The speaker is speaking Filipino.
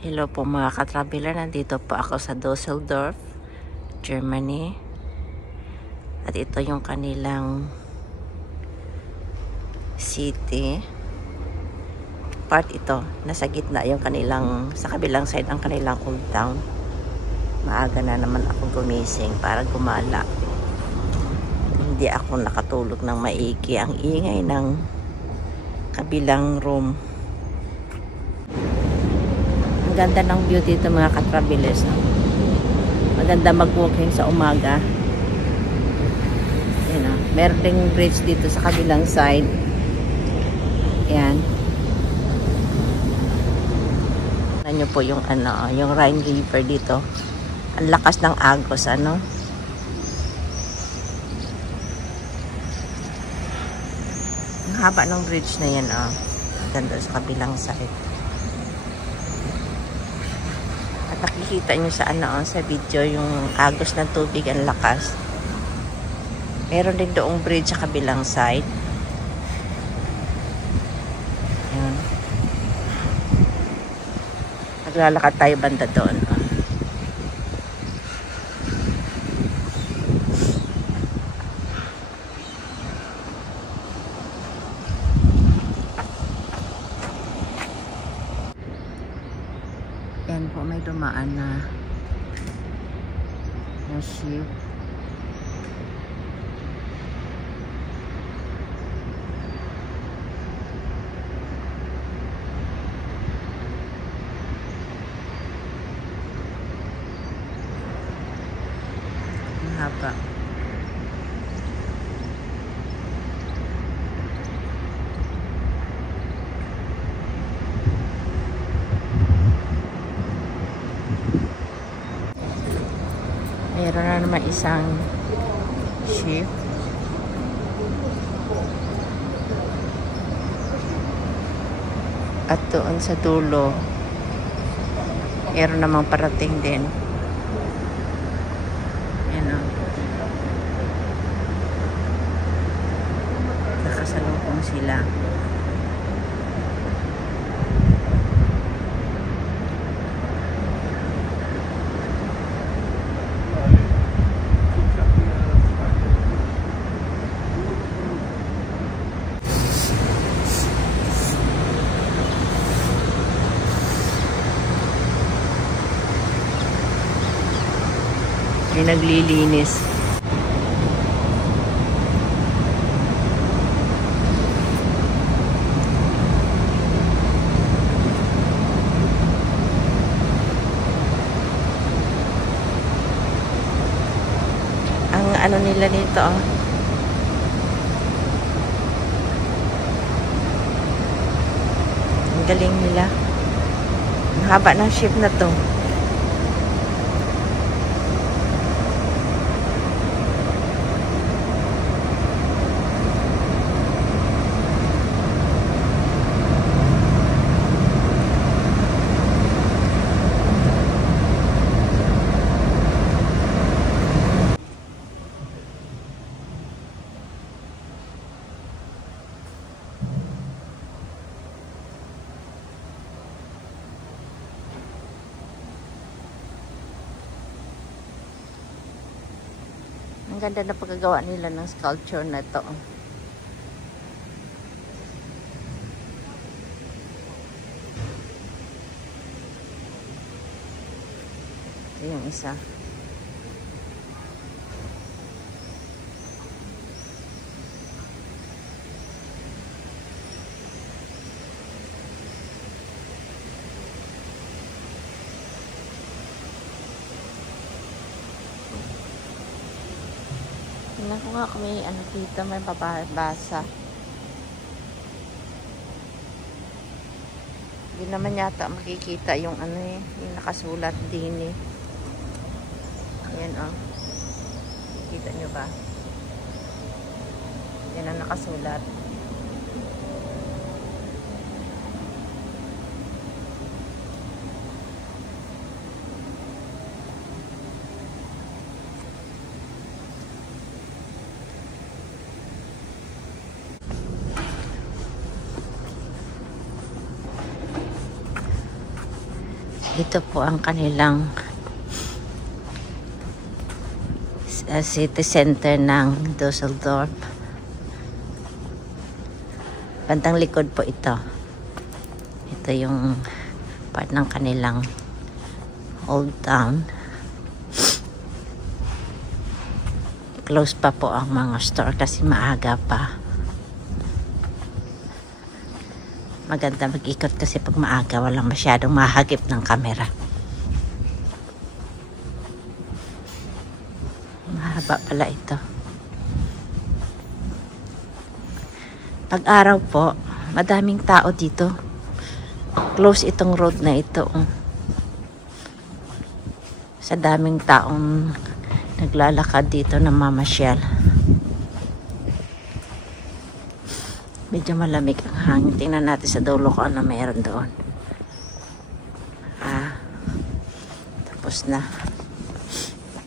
Hello po mga ka-traveler, nandito po ako sa Düsseldorf, Germany. At ito yung kanilang city. Part ito, nasa gitna yung kanilang, sa kabilang side ang kanilang old town. Maaga na naman ako gumising para gumala. Hindi ako nakatulog ng maigi, ang ingay ng kabilang room. Ang ganda ng view dito mga ka-travelers. Maganda mag-walking sa umaga. Yan, meron ding bridge dito sa kabilang side. Yan. Tignan nyo po yung yung Rhine River dito. Ang lakas ng agos, Ang haba ng bridge na yan, Ganda sa kabilang side. At nakikita nyo sa sa video yung agos ng tubig, ang lakas. Meron din doong bridge sa kabilang side. Ayan. Naglalakad tayo banda doon. Yan po, may dumaan na ship. Ang haba. Meron na naman isang ship. At doon sa dulo, meron namang parating din. Ayan o. Nakasalubong sila. May naglilinis. Ang nila nito, ang galing nila. Ang haba ng ship na to. Ang ganda na pagkagawa nila ng sculpture na ito. Ito yung isa. Tingnan ko nga kung may dito, may babasa. Hindi naman yata makikita yung yung nakasulat din Ayan Kita nyo ba? Yan ang nakasulat. Ito po ang kanilang city center ng Dusseldorf. Bandang likod po ito. Ito yung part ng kanilang old town. Close pa po ang mga store kasi maaga pa. Maganda mag-ikot kasi pag maaga walang masyadong mahagip ng kamera. Mahaba pala ito. Pag araw po, madaming tao dito. Close itong road na ito. Sa daming taong naglalakad dito na mamasyal. Medyo malamig ang hangin. Tingnan natin sa dulo ko ano meron doon. Tapos na.